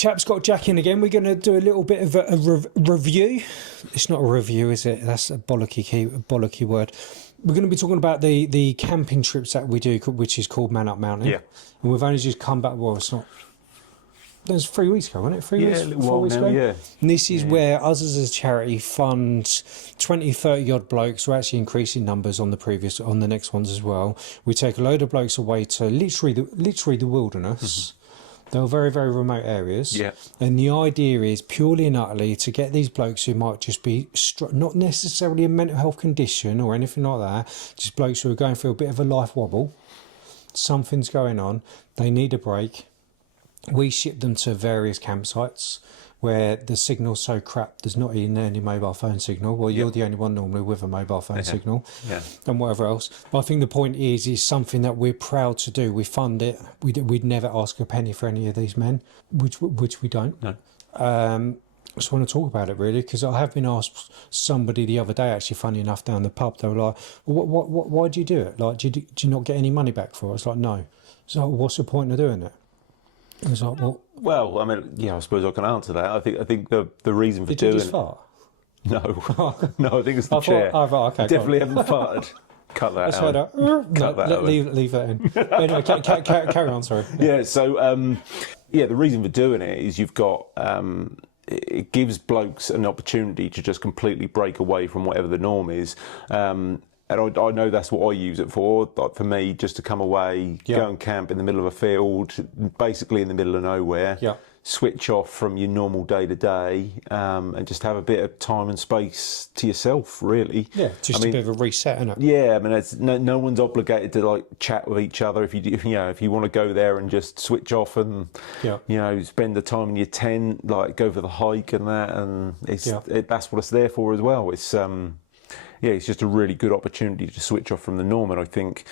Chap's got Jack in again. We're going to do a little bit of a review. It's not a review, is it? That's a bollocky word. We're going to be talking about the camping trips that we do, which is called Manup Mountain. Yeah. And we've only just come back. Well, it's not. That was 3 weeks ago, wasn't it? 3 weeks? A little while now, yeah. And this is where us as a charity fund 20, 30 odd blokes. We're actually increasing numbers on the next ones as well. We take a load of blokes away to literally the wilderness. They're very, very remote areas. Yeah. And the idea is purely and utterly to get these blokes who might just be not necessarily a mental health condition or anything like that, just blokes who are going through a bit of a life wobble. Something's going on. They need a break. We ship them to various campsites where the signal's so crap there's not even any mobile phone signal. Well, you're the only one normally with a mobile phone signal, and whatever else. But I think the point is something that we're proud to do. We fund it. We'd never ask a penny for any of these men, which we don't. No. I just want to talk about it really, because I have been asked somebody the other day, actually funny enough, down the pub. They were like, why do you do it? Like, do you not get any money back for it? It's like, no. So what's the point of doing it? I was like, well, I mean, yeah, I suppose I can answer that. I think the reason for doing doing it. Did you just fart? No, no, I think it's the chair. Okay, definitely haven't farted. Cut that out. Cut that out. Leave that in. Anyway, carry on. Sorry. Yeah. So, the reason for doing it is you've got. It gives blokes an opportunity to just completely break away from whatever the norm is. And I know that's what I use it for. Like for me, just to come away, go and camp in the middle of a field, basically in the middle of nowhere, switch off from your normal day-to-day, and just have a bit of time and space to yourself, really. Yeah, just a bit of a reset, isn't it? Yeah, I mean, it's, no one's obligated to like chat with each other. If you want to go there and just switch off and spend the time in your tent, like go for the hike and that, and that's what it's there for as well. It's it's just a really good opportunity to switch off from the norm. And I think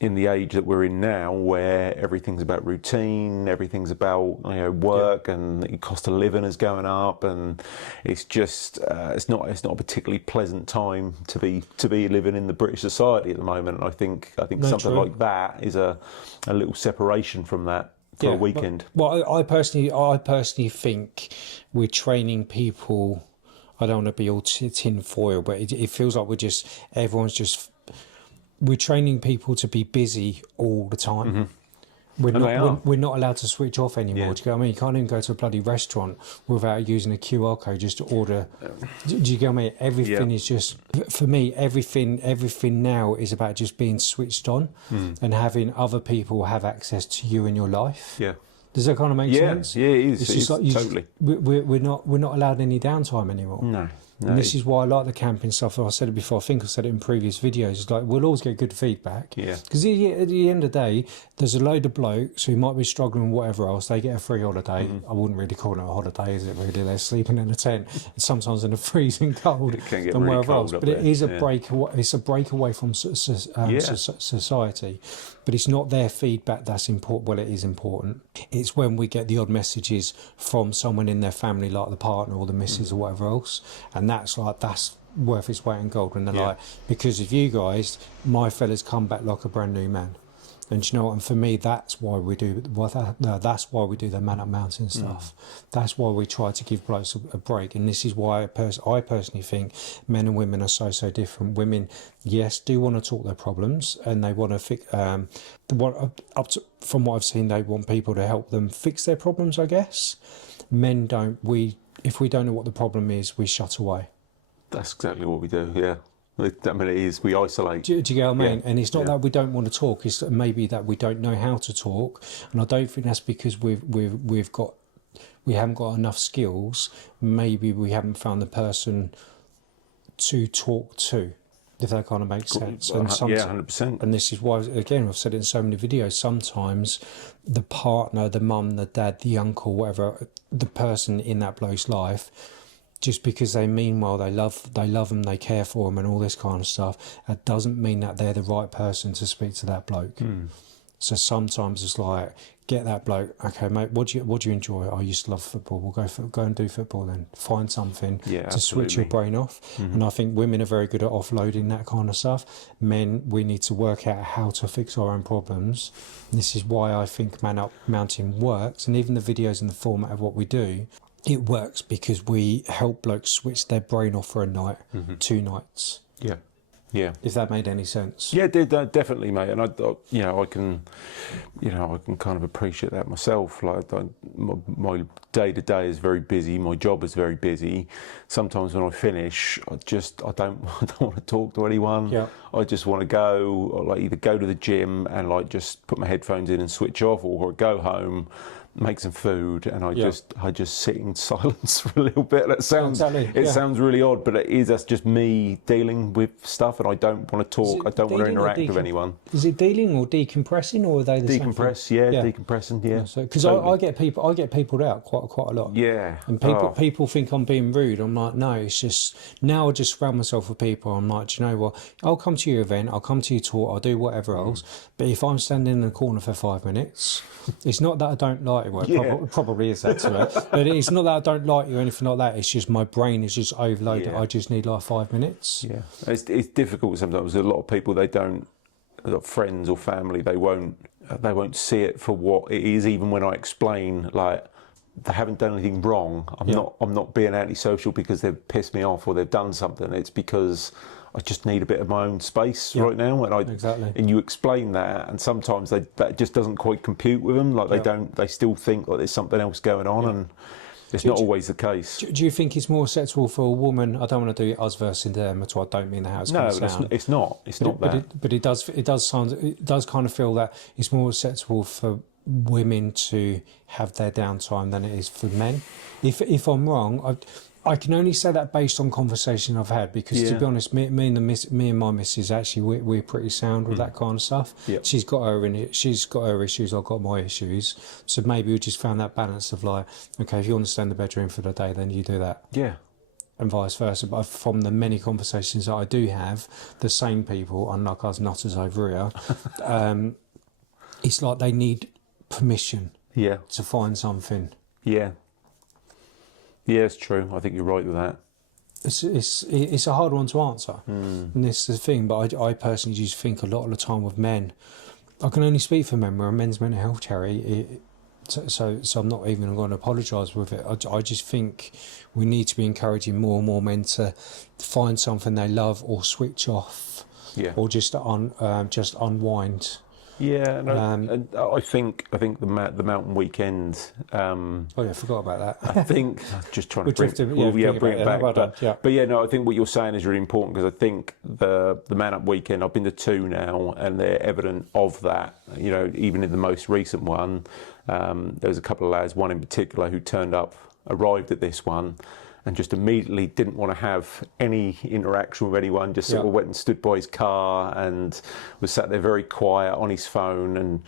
in the age that we're in now, where everything's about routine, everything's about work, and the cost of living is going up, and it's just it's not a particularly pleasant time to be living in the British society at the moment. And I think something like that is a little separation from that for a weekend. I personally think we're training people. I don't want to be all tin foil, but it feels like we're training people to be busy all the time. Mm-hmm. We're not allowed to switch off anymore. Do you get what I mean? You can't even go to a bloody restaurant without using a QR code just to order. Do you get what I mean? Everything is just, for me, everything now is about just being switched on and having other people have access to you in your life. Yeah. Does that kind of make sense? Yeah, it is. It's just like totally. We're not allowed any downtime anymore. No. And this is why I like the camping stuff. I said it before. I think I said it in previous videos. It's like we'll always get good feedback. Yeah. Because at the end of the day, there's a load of blokes who might be struggling, whatever else. They get a free holiday. I wouldn't really call it a holiday, is it? Really, they're sleeping in a tent, sometimes in a freezing cold, it can get and really wherever else. But it is a break. It's a break away from society. But it's not their feedback that's important. Well, it is important. It's when we get the odd messages from someone in their family, like the partner or the missus or whatever else, and that's worth its weight in gold. When they're like, because of you guys, my fella's come back like a brand new man. And you know what? And for me, that's why we do. That's why we do the Manup Mountain stuff. That's why we try to give blokes a break. And this is why I personally think men and women are so different. Women, yes, do want to talk their problems, and they want to fix. From what I've seen, they want people to help them fix their problems, I guess. Men don't. If we don't know what the problem is, we shut away. That's exactly what we do. Yeah. I mean, it is. We isolate. Do you get what I mean? And it's not that we don't want to talk. It's maybe that we don't know how to talk. And I don't think that's because we haven't got enough skills. Maybe we haven't found the person to talk to, if that kind of makes sense. And 100%. And this is why, again, I've said it in so many videos. Sometimes the partner, the mum, the dad, the uncle, whatever, the person in that bloke's life, just because they mean well, they love them, they care for them, and all this kind of stuff, that doesn't mean that they're the right person to speak to that bloke. So sometimes it's like get that bloke. Okay, mate, what do you enjoy? I used to love football. We'll go and do football then. Find something to switch your brain off. And I think women are very good at offloading that kind of stuff. Men, we need to work out how to fix our own problems. And this is why I think Manup mounting works, and even the videos and the format of what we do, it works because we help blokes switch their brain off for a night, 2 nights. Yeah. Yeah. If that made any sense. Yeah, it did, definitely, mate. And I can kind of appreciate that myself. Like, my day to day is very busy. My job is very busy. Sometimes when I finish, I don't want to talk to anyone. Yeah. I just want to go, or like either go to the gym and like just put my headphones in and switch off, or go home, make some food, and I just sit in silence for a little bit. That sounds sounds really odd, but that's just me dealing with stuff, and I don't want to talk. I don't want to interact with anyone. Is it dealing or decompressing, or are they the same thing? Decompressing, yeah. Because totally. I get peopled out quite a lot. Yeah. And people think I'm being rude. I'm like, no, it's just now I just surround myself with people. I'm like, do you know what? I'll come to your event, I'll come to your talk, I'll do whatever else. But if I'm standing in the corner for 5 minutes, it's not that I don't like. Well, it probably is that to it, but it's not that I don't like you or anything like that. It's just my brain is just overloaded. I just need like 5 minutes. Yeah, it's difficult sometimes. A lot of people, they don't, friends or family, they won't see it for what it is. Even when I explain, like, they haven't done anything wrong. I'm not being antisocial because they've pissed me off or they've done something. It's because I just need a bit of my own space right now, and you explain that, and sometimes that just doesn't quite compute with them. Like they still think like there's something else going on, and it's not always the case. Do you think it's more acceptable for a woman? I don't want to do us versus them at all. I don't mean the house. No, it's not. It's not that. But it does kind of feel that it's more acceptable for women to have their downtime than it is for men. If I'm wrong, I can only say that based on conversation I've had, because to be honest, me and my missus, actually we're pretty sound with that kind of stuff. Yep. She's got her issues, I've got my issues. So maybe we just found that balance of like, okay, if you want to stay in the bedroom for the day, then you do that. Yeah. And vice versa. But from the many conversations that I do have, the same people, unlike us nutters over here, it's like they need permission to find something. Yeah. Yeah, it's true. I think you're right with that. It's a hard one to answer, and this is the thing. But I personally just think a lot of the time with men, I can only speak for men. We're a men's mental health charity, so I'm not even going to apologise with it. I just think we need to be encouraging more and more men to find something they love or switch off, or just unwind. Yeah, and I think the mountain weekend. I forgot about that. I think just trying to bring it back. But I think what you're saying is really important, because I think the Manup weekend, I've been to 2 now, and they're evident of that. You know, even in the most recent one, there was a couple of lads, one in particular, who arrived at this one, and just immediately didn't want to have any interaction with anyone, just sort of went and stood by his car and was sat there very quiet on his phone. And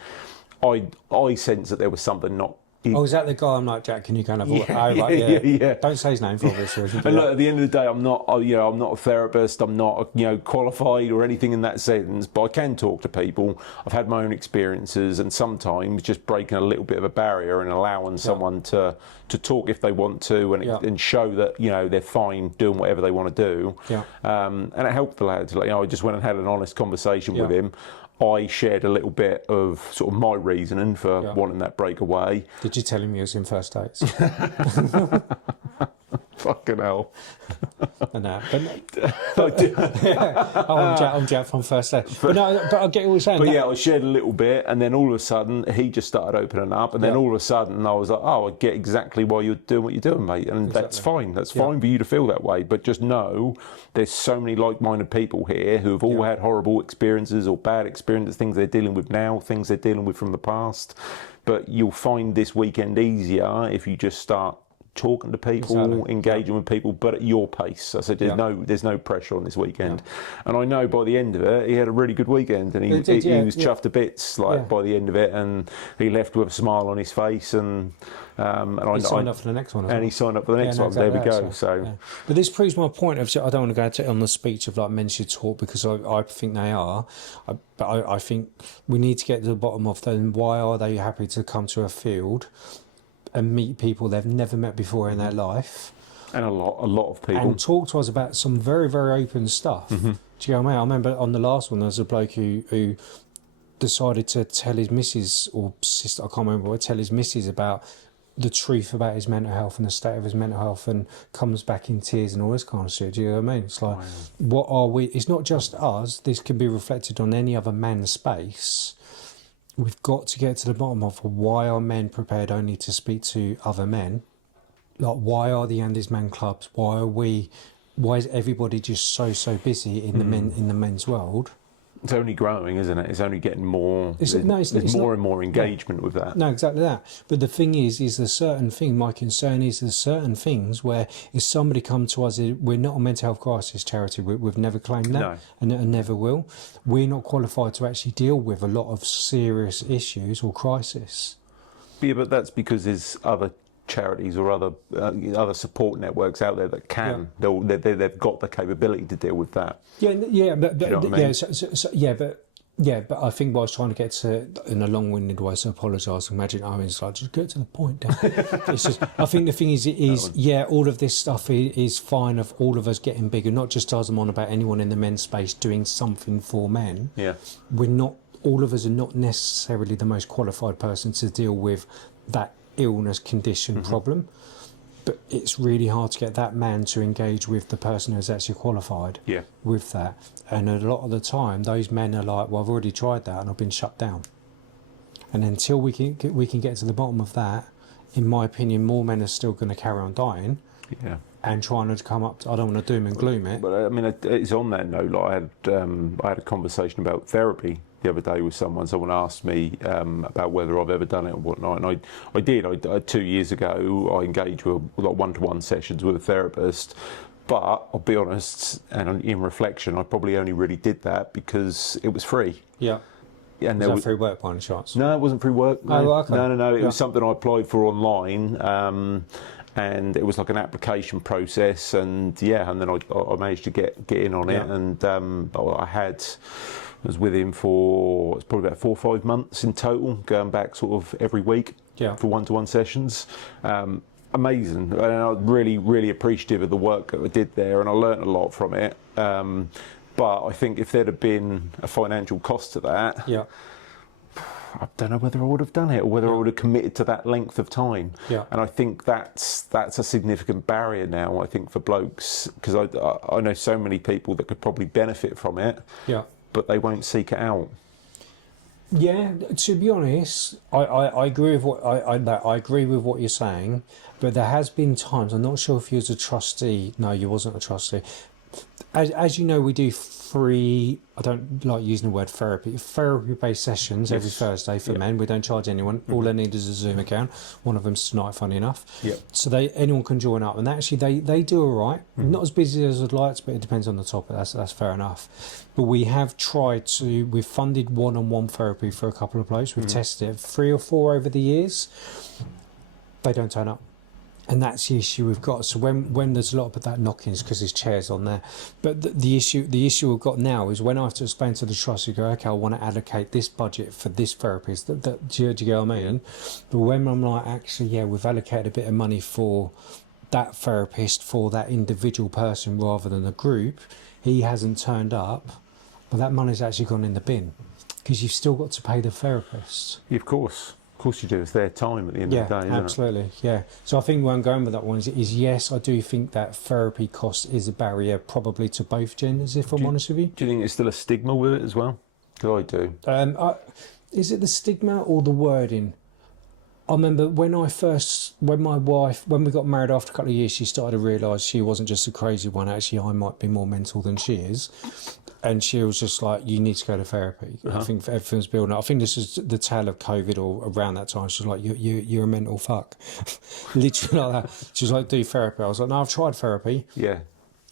I sensed that there was something not... is that the guy? I'm like, Jack, can you go and have a yeah. Don't say his name for obvious reasons. And look, at the end of the day, I'm not a therapist. I'm not, qualified or anything in that sense. But I can talk to people. I've had my own experiences, and sometimes just breaking a little bit of a barrier and allowing someone to talk if they want to, and show that they're fine doing whatever they want to do. Yeah. And it helped the lads. Like, I just went and had an honest conversation with him. I shared a little bit of sort of my reasoning for wanting that breakaway. Did you tell him you was in first dates? Fucking hell. No, I'm Jack from first dates. But I get what you're saying. But I shared a little bit, and then all of a sudden he just started opening up, and then all of a sudden I was like, I get exactly why you're doing what you're doing, mate, and that's fine. That's fine for you to feel that way, but just know there's so many like-minded people here who have all had horrible experiences or bad experiences, things they're dealing with now, things they're dealing with from the past. But you'll find this weekend easier if you just start talking to people, engaging with people, but at your pace. I said, there's no pressure on this weekend. And I know by the end of it, he had a really good weekend, and he was chuffed to bits by the end of it, and he left with a smile on his face, and he signed up for the next one. He signed up for the next one. Exactly, there we go. But this proves my point of, I don't want to go into it on the speech of like men should talk, because I think they are, but I think we need to get to the bottom of them. Why are they happy to come to a field and meet people they've never met before in their life, and a lot of people, and talk to us about some very, very open stuff? Do you know what I mean? I remember on the last one there was a bloke who decided to tell his missus or sister, I can't remember, tell his missus about the truth about his mental health and the state of his mental health, and comes back in tears and all this kind of shit. Do you know what I mean? It's like, what are we? It's not just us. This can be reflected on any other man's space. We've got to get to the bottom of why are men prepared only to speak to other men? Like, why are the Andy's Man clubs? Why is everybody just so busy in the men's world? It's only growing, isn't it? It's only getting more. There's more and more engagement with that. No, exactly that. But the thing is there's certain thing. My concern is there's certain things where if somebody come to us, we're not a mental health crisis charity. We've never claimed that, and never will. We're not qualified to actually deal with a lot of serious issues or crisis. Yeah, but that's because there's other charities or other support networks out there that can. They've got the capability to deal with that. But I think what I was trying to get to in a long-winded way, so I apologise. Imagine Owen's like, just get to the point, Dan. It's just, I think the thing is, all of this stuff is fine of all of us getting bigger, not just us. I'm on about anyone in the men's space doing something for men. Yeah, we're not. All of us are not necessarily the most qualified person to deal with that illness, condition, problem, but it's really hard to get that man to engage with the person who's actually qualified with that. And a lot of the time those men are like, well, I've already tried that and I've been shut down. And until we can get to the bottom of that, in my opinion, more men are still going to carry on dying and trying to come up to, I don't want to doom and gloom it, but I mean, it's on that note, like I had a conversation about therapy the other day with someone. Someone asked me about whether I've ever done it or whatnot, and I did. 2 years ago, I engaged with like one-to-one sessions with a therapist. But I'll be honest, and in reflection, I probably only really did that because it was free. Yeah. And was that free work by any chance? No, it wasn't free work. No. Oh, okay. No. It was something I applied for online. And it was like an application process, and then I managed to get in on it, and I was with him for it's probably about 4 or 5 months in total, going back sort of every week for one-to-one sessions. Amazing, and I'm really, really appreciative of the work that I did there, and I learnt a lot from it. But I think if there'd have been a financial cost to that, I don't know whether I would have done it or whether I would have committed to that length of time. And I think that's a significant barrier now, I think, for blokes, because I know so many people that could probably benefit from it, but they won't seek it out. Yeah, to be honest, I agree with I agree with what you're saying, but there has been times, I'm not sure if you was a trustee. No, you wasn't a trustee. As you know, we do free, I don't like using the word therapy-based sessions every Thursday for men. We don't charge anyone. All they need is a Zoom account. One of them's tonight, funny enough. So anyone can join up, and actually they do all right. Not as busy as I'd like, but it depends on the topic. That's fair enough. But we have we've funded one-on-one therapy for a couple of blokes. We've tested it 3 or 4 over the years. They don't turn up. And that's the issue we've got. So when there's a lot of that knockings because there's chairs on there, but the issue we've got now is when I have to explain to the trust, you go, okay, I want to allocate this budget for this therapist. Do you get what I mean? But when I'm like, actually, we've allocated a bit of money for that therapist for that individual person rather than a group, he hasn't turned up. Well, that money's actually gone in the bin because you've still got to pay the therapist. Of course. Of course you do. It's their time at the end of the day, isn't absolutely. It? Yeah. So I think where I'm going with that one is yes, I do think that therapy cost is a barrier probably to both genders, if I'm honest with you. Do you think there's still a stigma with it as well? Because I do. Is it the stigma or the wording? I remember when we got married after a couple of years, she started to realise she wasn't just a crazy one. Actually, I might be more mental than she is. And she was just like, you need to go to therapy. I think everything's building up. I think this is the tail of COVID or around that time. She was like, you're a mental fuck. Literally like that. She was like, do therapy. I was like, no, I've tried therapy. Yeah.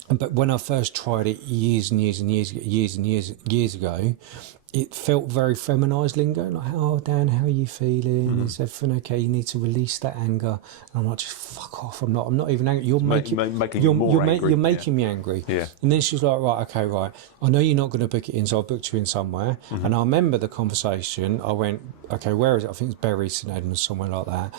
But when I first tried it years ago, it felt very feminised lingo. Like, oh, Dan, how are you feeling? Is everything okay? You need to release that anger. And I'm like, just fuck off. I'm not even angry. You're making me angry. Yeah. And then she's like, right, okay, right. I know you're not going to book it in, so I'll book you in somewhere. And I remember the conversation. I went, okay, where is it? I think it's Bury St Edmunds, somewhere like that.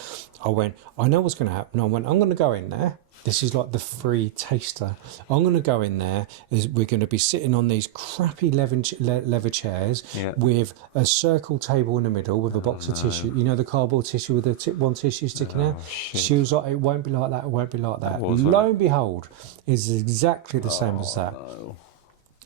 I went, I know what's going to happen. I went, I'm going to go in there. This is like the free taster. I'm going to go in there. We're going to be sitting on these crappy leather chairs with a circle table in the middle with a box of tissue. You know, the cardboard tissue with the tip one tissue sticking out? Shit. She was like, it won't be like that. It won't be like that. Lo and behold, it's exactly the same as that. No.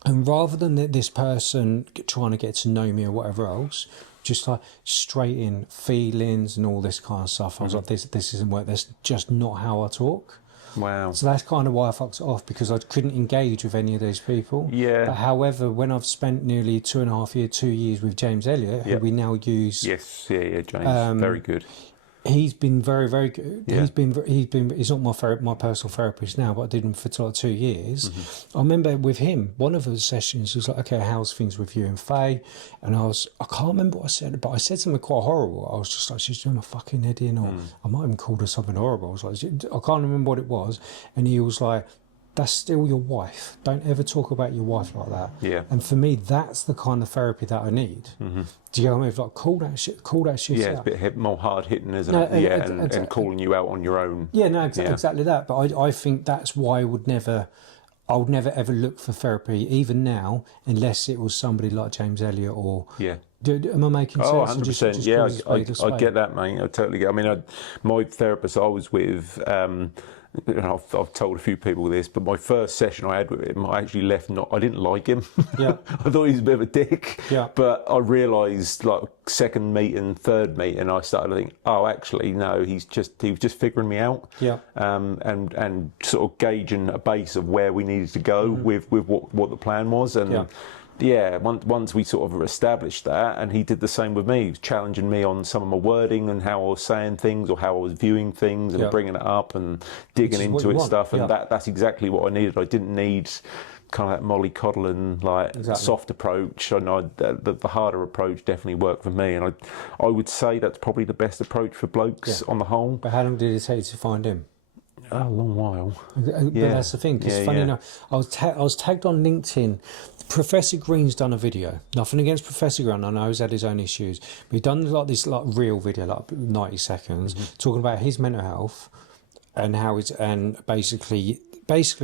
And rather than this person trying to get to know me or whatever else, just like straight in feelings and all this kind of stuff, I was like, this isn't work. That's just not how I talk. Wow. So that's kind of why I fucked it off, because I couldn't engage with any of those people. Yeah. But however, when I've spent nearly 2 years with James Elliott, who we now use, Yes, James, very good. he's been very, very good. Yeah. He's not my personal therapist now, but I did him for like 2 years. I remember with him, one of the sessions was like, okay, how's things with you and Faye? And I can't remember what I said, but I said something quite horrible. I was just like, she's doing my fucking head in, or I might have called her something horrible. I was like, I can't remember what it was. And he was like, that's still your wife. Don't ever talk about your wife like that. Yeah. And for me, that's the kind of therapy that I need. Do you know what I mean? It's like, call that shit Yeah, out. it's a bit more hard hitting, isn't it? And calling you out on your own. Yeah, no, exactly that. But I think that's why I would never ever look for therapy, even now, unless it was somebody like James Elliott or. Yeah. Am I making sense? Oh, 100%. Yeah, I get that, mate. I totally get. I mean, my therapist I was with. I've told a few people this, but my first session I had with him, I actually left. I didn't like him. Yeah. I thought he was a bit of a dick. Yeah. But I realised, like, second meeting, third meeting, I started to think, oh, actually, no, he was just figuring me out. Yeah. And sort of gauging a base of where we needed to go with what the plan was. And once we sort of established that, and he did the same with me. He was challenging me on some of my wording and how I was saying things or how I was viewing things and bringing it up and digging into it stuff. And that's exactly what I needed. I didn't need kind of that mollycoddling, like soft approach. I know the harder approach definitely worked for me, and I would say that's probably the best approach for blokes on the whole. But how long did it take to find him? A long while. But that's the thing, because funny enough, I was tagged on LinkedIn. Professor Green's done a video. Nothing against Professor Green, I know he's had his own issues. But he's done like this real video, like 90 seconds, talking about his mental health and how it's, and basically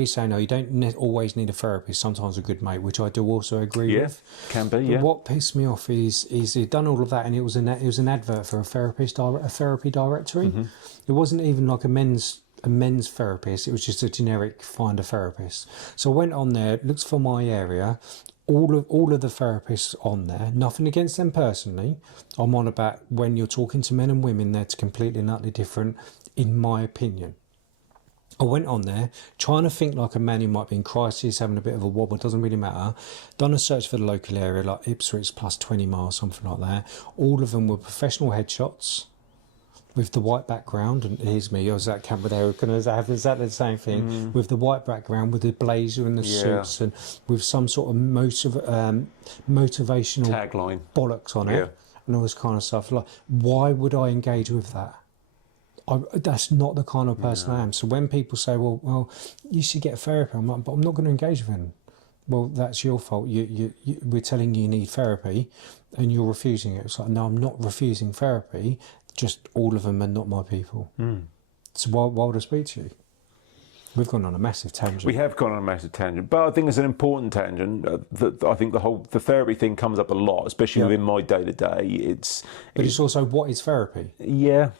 saying, no, you don't always need a therapist, sometimes a good mate, which I do also agree with. Can be, but what pissed me off is he'd done all of that, and it was an advert for a therapy directory. It wasn't even like a men's therapist, it was just a generic find a therapist. So I went on there, looked for my area, all of the therapists on there, nothing against them personally. I'm on about when you're talking to men and women, that's completely and utterly different, in my opinion. I went on there trying to think like a man who might be in crisis, having a bit of a wobble, doesn't really matter. Done a search for the local area, like Ipswich plus 20 miles, something like that. All of them were professional headshots with the white background, and here's me, I was at camp with Eric, and I was having exactly the same thing, with the white background, with the blazer and the suits, and with some sort of motivational tagline bollocks on it, and all this kind of stuff. Like, why would I engage with that? That's not the kind of person I am. So when people say, well, you should get therapy, I'm like, but I'm not going to engage with him. Well, that's your fault. We're telling you need therapy, and you're refusing it. It's like, no, I'm not refusing therapy. Just all of them are not my people. So why would I speak to you? We've gone on a massive tangent. We have gone on a massive tangent, but I think it's an important tangent. I think the therapy thing comes up a lot, especially within my day to day. It's also, what is therapy? Yeah.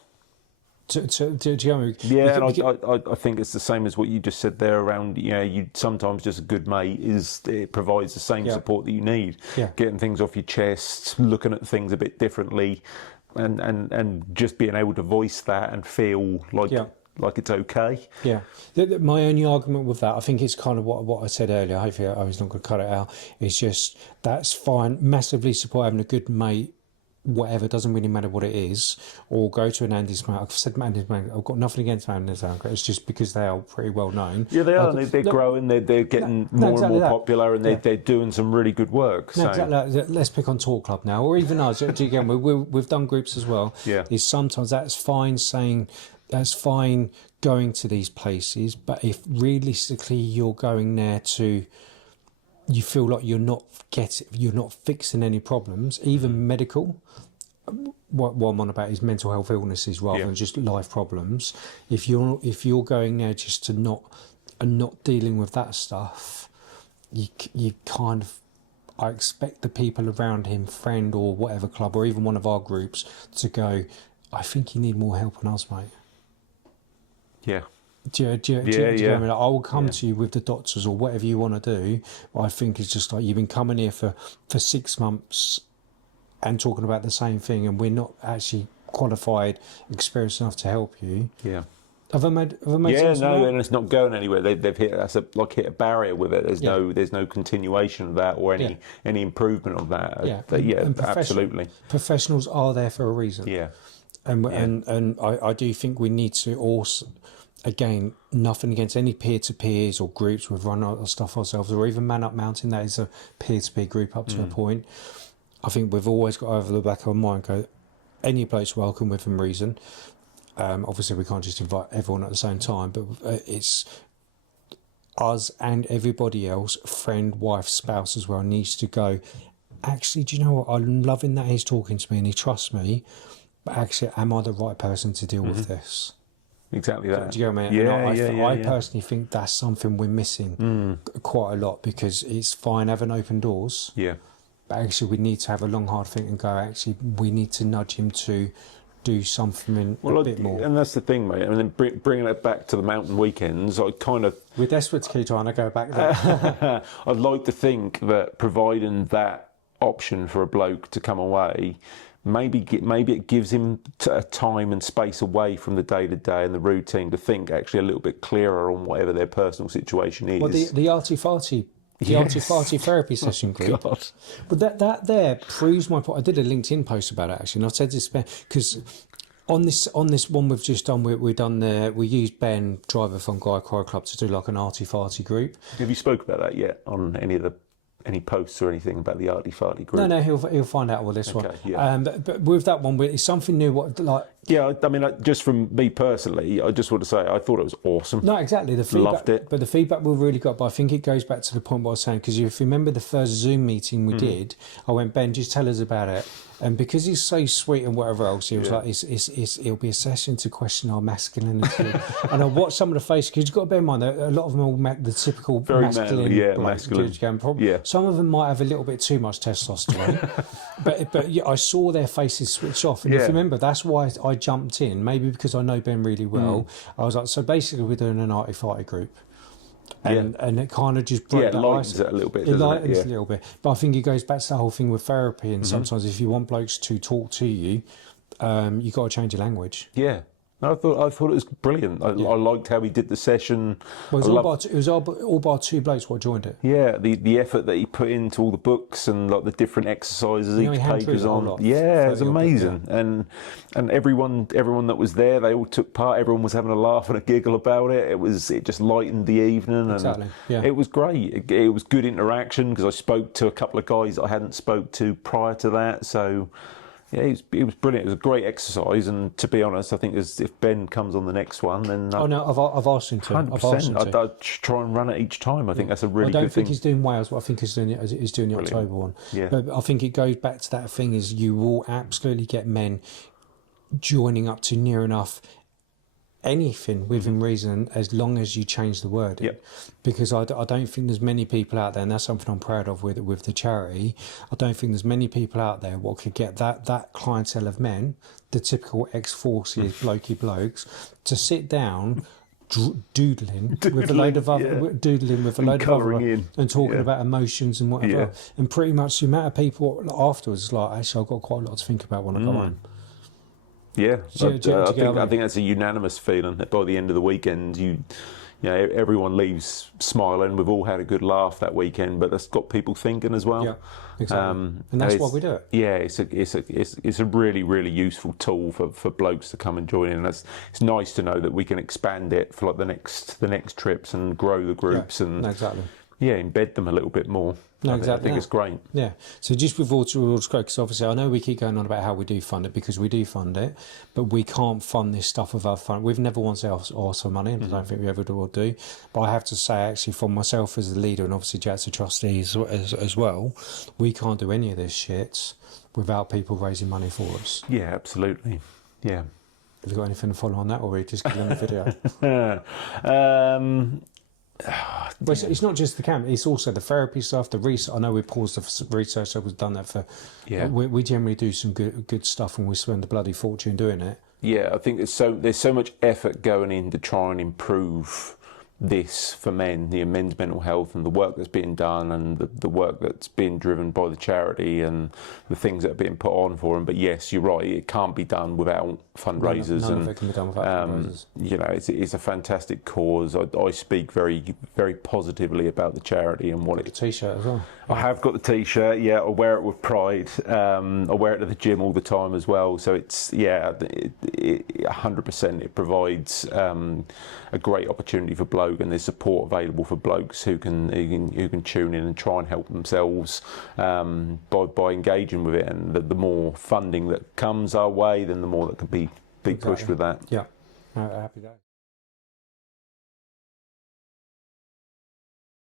Do you know what I mean? Yeah, and I think it's the same as what you just said there around, you sometimes just a good mate it provides the same support that you need. Yeah. Getting things off your chest, looking at things a bit differently, and just being able to voice that and feel like it's okay. Yeah. My only argument with that, I think it's kind of what I said earlier. Hopefully I was not going to cut it out. It's just, that's fine. Massively support having a good mate, whatever, doesn't really matter what it is, or go to an Andy's mate. I've said Andy's mate, I've got nothing against Andy's mate. It's just because they are pretty well known. Yeah, they are. They're growing. They're getting more exactly and more popular, and they're doing some really good work. No, so. exactly. Let's pick on Talk Club now, or even us. Again, we've done groups as well. Yeah. Is sometimes that's fine saying, that's fine going to these places, but if realistically you're going there to, you feel like you're not fixing any problems, even medical. What I'm on about is mental health illnesses rather than just life problems. If you're going there just to not dealing with that stuff, you kind of, I expect the people around him, friend or whatever club, or even one of our groups, to go, I think you need more help on us, mate. Yeah. Do you know what I mean? Like, I will come to you with the doctors or whatever you want to do. I think it's just like, you've been coming here for 6 months and talking about the same thing, and we're not actually qualified, experienced enough to help you. Yeah. Have I made sense? No, and it's not going anywhere. They've hit hit a barrier with it. There's no continuation of that or any improvement of that. And absolutely. Professionals are there for a reason. Yeah. And I do think we need to also, again, nothing against any peer-to-peers or groups. We've run our stuff ourselves, or even Manup Mountain, that is a peer-to-peer group up to a point. I think we've always got over the back of our mind, go, any bloke's welcome within reason. Obviously, we can't just invite everyone at the same time, but it's us and everybody else, friend, wife, spouse as well, needs to go, actually, do you know what? I'm loving that he's talking to me and he trusts me, but actually, am I the right person to deal with this? Exactly that. Do you know what I mean? I personally think that's something we're missing quite a lot, because it's fine having open doors. Yeah. But actually, we need to have a long, hard think and go, actually, we need to nudge him to do something a bit more. And that's the thing, mate. I mean, bringing it back to the mountain weekends, I kind of... We're desperate to keep trying to go back there. I'd like to think that providing that option for a bloke to come away, maybe it gives him a time and space away from the day-to-day and the routine to think actually a little bit clearer on whatever their personal situation is. Well, the arty-farty therapy session group. God. But that there proves my point. I did a LinkedIn post about it, actually, and I said this because on this one we've just done, we used Ben, driver from Guy Cry Club, to do like an arty-farty group. Have you spoke about that yet on any posts or anything about the Arty Farty group? No, he'll find out with this one. Yeah. But with that one, it's something new. Yeah, I mean, just from me personally, I just want to say I thought it was awesome. No, exactly. The feedback, loved it. But the feedback we really got, but I think it goes back to the point what I was saying, because if you remember the first Zoom meeting we did, I went, Ben, just tell us about it. And because he's so sweet and whatever else, he was like, it'll be a session to question our masculinity. And I watched some of the faces, because you've got to bear in mind that a lot of them are all the typical very masculine. masculine. Some of them might have a little bit too much testosterone. but yeah, I saw their faces switch off. And if you remember, that's why I jumped in, maybe because I know Ben really well. I was like, so basically we're doing an arty-farty group. And it kind of just broke that lightens it a little bit. It lightens a little bit. But I think it goes back to the whole thing with therapy. And sometimes if you want blokes to talk to you, you've got to change your language. Yeah. I thought it was brilliant. I liked how he did the session. Well, it was all bar two blokes what joined it. Yeah, the effort that he put into all the books and like the different exercises each page was on. Yeah, it was amazing. And everyone that was there, they all took part. Everyone was having a laugh and a giggle about it. It just lightened the evening. Exactly. And it was great. It was good interaction, because I spoke to a couple of guys that I hadn't spoke to prior to that. So. Yeah, it was brilliant. It was a great exercise, and to be honest, I think if Ben comes on the next one, then I've asked him to. 100%. I'd try and run it each time. I think that's a really good thing. I don't think he's doing Wales, but I think he's doing the October one. Yeah. But I think it goes back to that thing: is you will absolutely get men joining up to near enough anything within reason, as long as you change the wording. Yep. Because I don't think there's many people out there, and that's something I'm proud of with the charity. I don't think there's many people out there what could get that clientele of men, the typical ex-forces blokey blokes, to sit down doodling with a load of other and talking about emotions and whatever. And pretty much the amount of people afterwards is like, actually, I've got quite a lot to think about when I go home. Yeah, I I think that's a unanimous feeling that by the end of the weekend, you know, everyone leaves smiling. We've all had a good laugh that weekend, but that's got people thinking as well. Yeah, exactly. And that's why we do it. Yeah, it's a really, really useful tool for blokes to come and join in. It's nice to know that we can expand it for like the next trips and grow the groups and exactly. Yeah, embed them a little bit more. No, I exactly. think it's great. Yeah. So just with water rules, because obviously I know we keep going on about how we do fund it, because we do fund it, but we can't fund this stuff without fund. We've never once asked for money, and I don't think we ever will do. But I have to say, actually, for myself as the leader, and obviously Jack's a trustee as well, we can't do any of this shit without people raising money for us. Yeah, absolutely. Yeah. Have you got anything to follow on that, or are we just getting on the video? But it's not just the camp, it's also the therapy stuff, the research. I know we paused the research, so we've done that for... Yeah. We generally do some good stuff, and we spend a bloody fortune doing it. Yeah, I think there's so much effort going in to try and improve this for men, the men's mental health, and the work that's being done, and the work that's being driven by the charity, and the things that are being put on for them. But yes, you're right, it can't be done without fundraisers. None of it can be done without fundraisers. You know, it's a fantastic cause. I speak very, very positively about the charity and what it's... T-shirt as well. I have got the T-shirt, yeah, I wear it with pride. I wear it to the gym all the time as well. So it's, 100%, it provides a great opportunity for bloke, and there's support available for blokes who can tune in and try and help themselves by engaging with it. And the more funding that comes our way, then the more that can be pushed with that. Yeah, happy days.